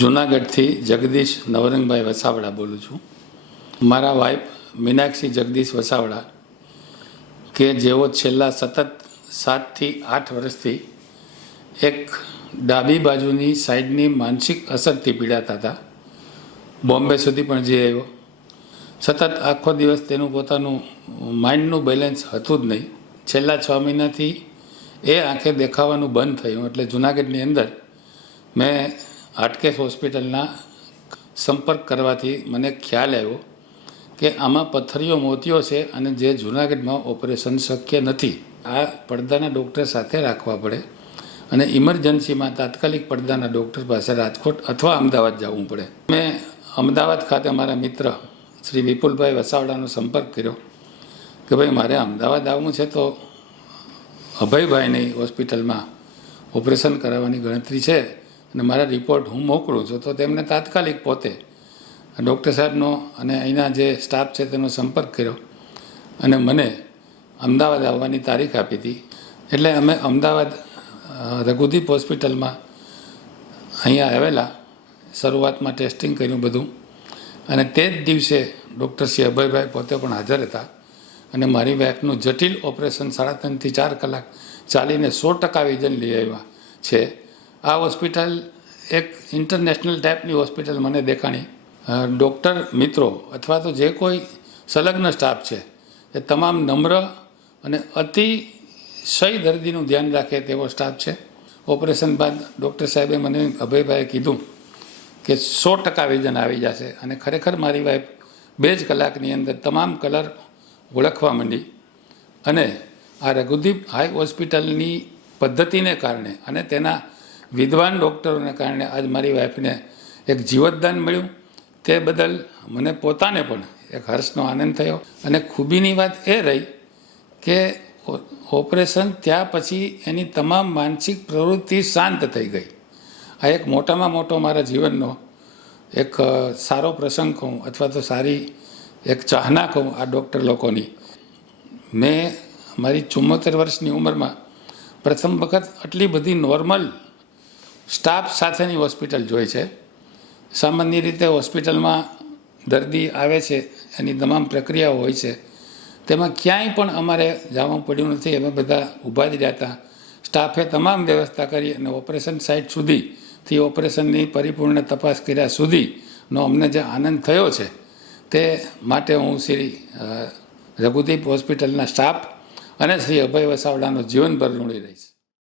જૂનાગઢથી જગદીશ નવરંગભાઈ વસાવડા બોલું છું. મારા વાઇફ મીનાક્ષી જગદીશ વસાવડા કે જેઓ છેલ્લા સતત 7 થી 8 વર્ષથી એક ડાબી બાજુની સાઈડની માનસિક અસરથી પીડાતા હતા. બોમ્બે સુધી પણ જઈ આવ્યો. સતત આખો દિવસ તેનું પોતાનું માઇન્ડનું બેલેન્સ હતું જ નહીં. છેલ્લા 6 મહિનાથી એ આંખે દેખાવાનું બંધ થયું. એટલે જૂનાગઢની અંદર મેં હાટકેશ હોસ્પિટલના સંપર્ક કરવાથી મને ખ્યાલ આવ્યો કે આમાં પથ્થરીઓ મોતિયો છે અને જે જૂનાગઢમાં ઓપરેશન શક્ય નથી. આ પડદાના ડૉક્ટર સાથે રાખવા પડે અને ઇમરજન્સીમાં તાત્કાલિક પડદાના ડૉક્ટર પાસે રાજકોટ અથવા અમદાવાદ જવું પડે. મેં અમદાવાદ ખાતે મારા મિત્ર શ્રી વિપુલભાઈ વસાવડાનો સંપર્ક કર્યો કે ભાઈ મારે અમદાવાદ આવવું છે તો અભયભાઈની હોસ્પિટલમાં ઓપરેશન કરાવવાની ગણતરી છે અને મારા રિપોર્ટ હું મોકલું છું. તો તેમને તાત્કાલિક પોતે ડૉક્ટર સાહેબનો અને અહીંના જે સ્ટાફ છે તેનો સંપર્ક કર્યો અને મને અમદાવાદ આવવાની તારીખ આપી હતી. એટલે અમે અમદાવાદ રઘુદીપ હોસ્પિટલમાં અહીંયા આવેલા. શરૂઆતમાં ટેસ્ટિંગ કર્યું બધું અને તે જ દિવસે ડૉક્ટર શ્રી અભયભાઈ પોતે પણ હાજર હતા અને મારી વાઈફનું જટિલ ઓપરેશન 3.5 થી 4 કલાક ચાલીને 100% વિઝન લઈ આવ્યા છે. આ હોસ્પિટલ એક ઇન્ટરનેશનલ ટાઈપની હોસ્પિટલ મને દેખાણી. ડૉક્ટર મિત્રો અથવા તો જે કોઈ સંલગ્ન સ્ટાફ છે એ તમામ નમ્ર અને અતિશય દર્દીનું ધ્યાન રાખે તેવો સ્ટાફ છે. ઓપરેશન બાદ ડૉક્ટર સાહેબે મને અભયભાઈએ કીધું કે 100% વિઝન આવી જશે અને ખરેખર મારી વાઈફ 2 જ કલાકની અંદર તમામ કલર ઓળખવા માંડી. અને આ રઘુદીપ હાઈ હોસ્પિટલની પદ્ધતિને કારણે અને તેના વિદ્વાન ડૉક્ટરોને કારણે આજ મારી વાઈફને એક જીવતદાન મળ્યું. તે બદલ મને પોતાને પણ એક હર્ષનો આનંદ થયો. અને ખૂબીની વાત એ રહી કે ઓપરેશન થયા પછી એની તમામ માનસિક પ્રવૃત્તિ શાંત થઈ ગઈ. આ એક મોટામાં મોટો મારા જીવનનો એક સારો પ્રસંગ કહું અથવા તો સારી એક ચાહના કહું આ ડૉક્ટર લોકોની. મેં મારી 74 વર્ષની ઉંમરમાં પ્રથમ વખત આટલી બધી નોર્મલ સ્ટાફ સાથેની હોસ્પિટલ જોઈ છે. સામાન્ય રીતે હોસ્પિટલમાં દર્દી આવે છે એની તમામ પ્રક્રિયાઓ હોય છે, તેમાં ક્યાંય પણ અમારે જવું પડ્યું નથી. અમે બધા ઊભા જ રહ્યા હતા. સ્ટાફે તમામ વ્યવસ્થા કરી અને ઓપરેશન સાઇટ સુધીથી ઓપરેશનની પરિપૂર્ણ તપાસ કર્યા સુધીનો અમને જે આનંદ થયો છે તે માટે હું શ્રી રઘુદીપ હોસ્પિટલના સ્ટાફ અને શ્રી અભય વસાવડાનો જીવનભર ઋણી રહીશ.